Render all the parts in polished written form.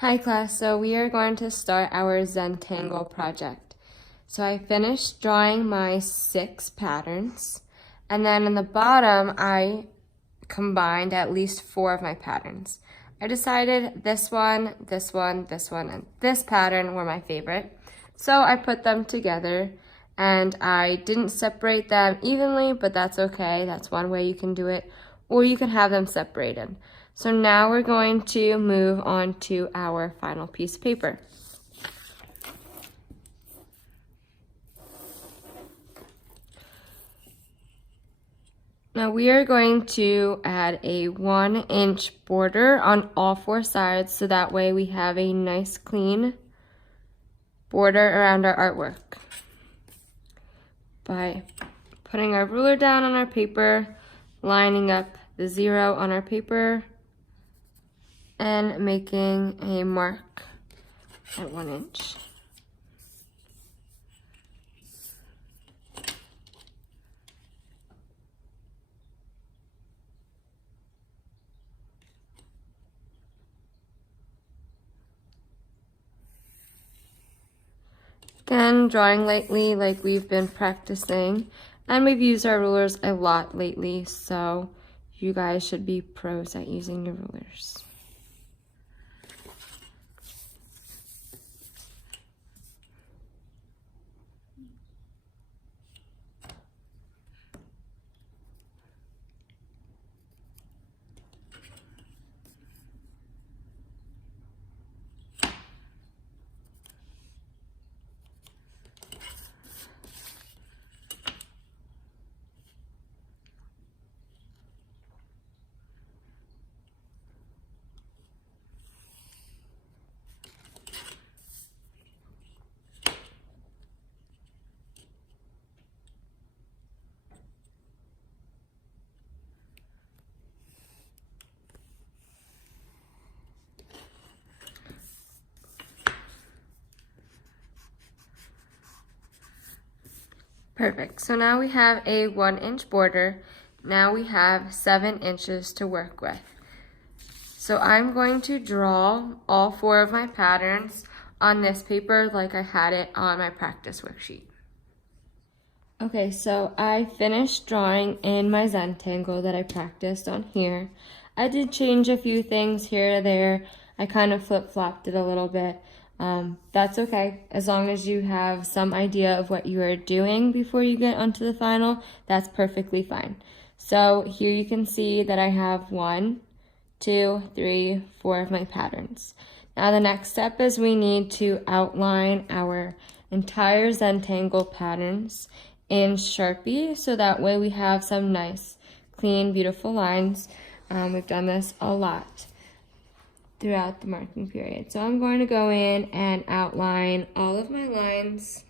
Hi class, so we are going to start our Zentangle project. So I finished drawing my 6 patterns, and then in the bottom I combined at least 4 of my patterns. I decided this one, this one, this one, and this pattern were my favorite. So I put them together and I didn't separate them evenly, but that's okay. That's one way you can do it, or you can have them separated. So now we're going to move on to our final piece of paper. Now we are going to add a 1-inch border on all 4 sides, so that way we have a nice clean border around our artwork. By putting our ruler down on our paper, lining up the 0 on our paper, and making a mark at 1 inch. Again, drawing lightly like we've been practicing, and we've used our rulers a lot lately, so you guys should be pros at using your rulers. Perfect. So now we have a 1-inch border. Now we have 7 inches to work with. So I'm going to draw all 4 of my patterns on this paper like I had it on my practice worksheet. Okay, so I finished drawing in my Zentangle that I practiced on here. I did change a few things here or there. I kind of flip-flopped it a little bit. That's okay, as long as you have some idea of what you are doing before you get onto the final, that's perfectly fine. So here you can see that I have 1, 2, 3, 4 of my patterns. Now the next step is we need to outline our entire Zentangle patterns in Sharpie, so that way we have some nice, clean, beautiful lines. We've done this a lot throughout the marking period. So I'm going to go in and outline all of my lines,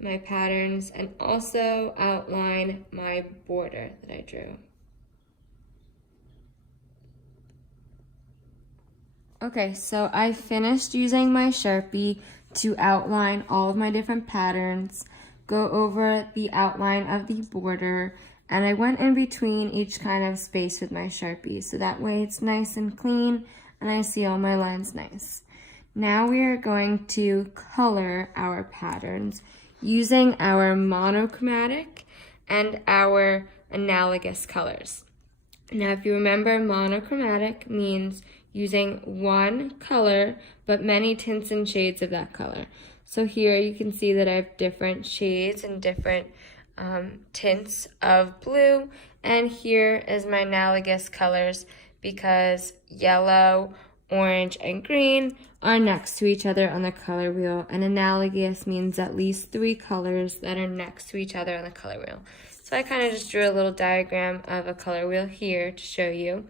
my patterns, and also outline my border that I drew. Okay, so I finished using my Sharpie to outline all of my different patterns, go over the outline of the border, and I went in between each kind of space with my Sharpie, so that way it's nice and clean and I see all my lines nice. Now we are going to color our patterns using our monochromatic and our analogous colors. Now if you remember, monochromatic means using one color but many tints and shades of that color. So here you can see that I have different shades and different tints of blue, and here is my analogous colors because yellow, orange, and green are next to each other on the color wheel, and analogous means at least 3 colors that are next to each other on the color wheel. So I kind of just drew a little diagram of a color wheel here to show you.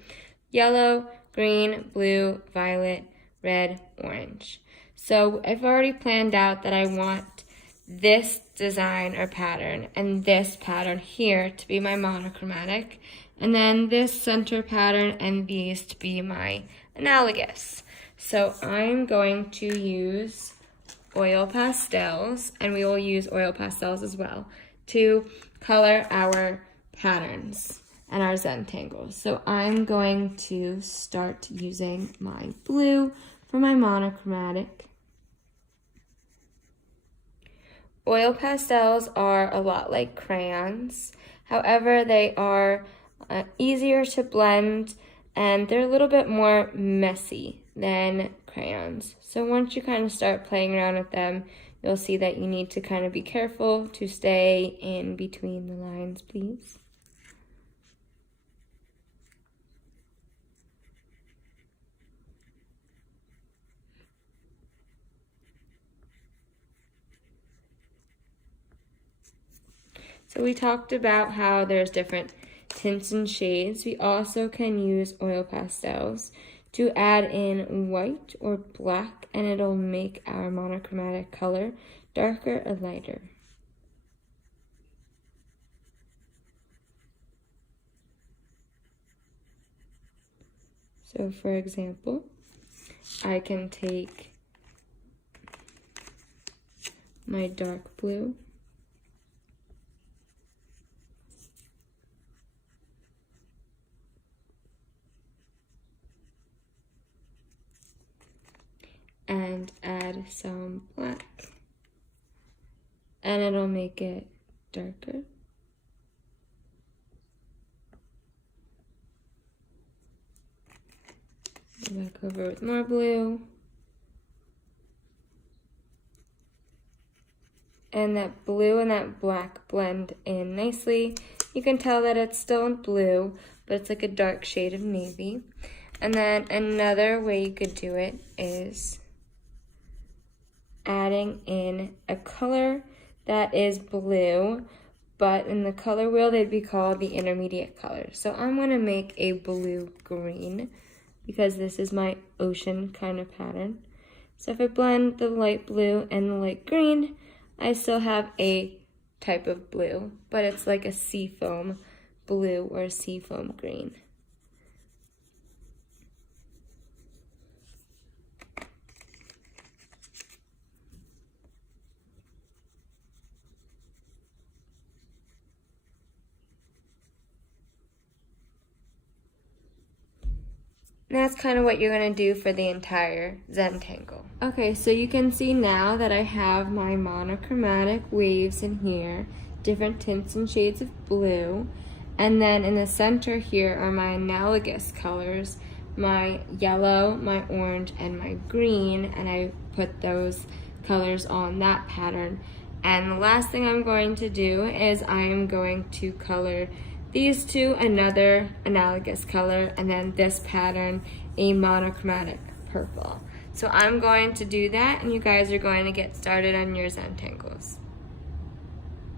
Yellow, green, blue, violet, red, orange. So I've already planned out that I want this design or pattern and this pattern here to be my monochromatic, and then this center pattern and these to be my analogous. So I'm going to use oil pastels, and we will use oil pastels as well, to color our patterns. and our Zentangles. So I'm going to start using my blue for my monochromatic. Oil pastels are a lot like crayons. However, they are easier to blend and they're a little bit more messy than crayons. So once you kind of start playing around with them, you'll see that you need to kind of be careful to stay in between the lines, please. So we talked about how there's different tints and shades. We also can use oil pastels to add in white or black, and it'll make our monochromatic color darker or lighter. So for example, I can take my dark blue and add some black, and it'll make it darker. Go back over with more blue. And that blue and that black blend in nicely. You can tell that it's still blue, but it's like a dark shade of navy. And then another way you could do it is adding in a color that is blue, but in the color wheel they'd be called the intermediate color. So I'm going to make a blue-green because this is my ocean kind of pattern. So if I blend the light blue and the light green, I still have a type of blue, but it's like a seafoam blue or a seafoam green. And that's kind of what you're going to do for the entire Zentangle. Okay, so you can see now that I have my monochromatic waves in here, different tints and shades of blue. And then in the center here are my analogous colors, my yellow, my orange, and my green. And I put those colors on that pattern. And the last thing I'm going to do is I am going to color these two another analogous color, and then this pattern a monochromatic purple. So I'm going to do that, and you guys are going to get started on your Zentangles.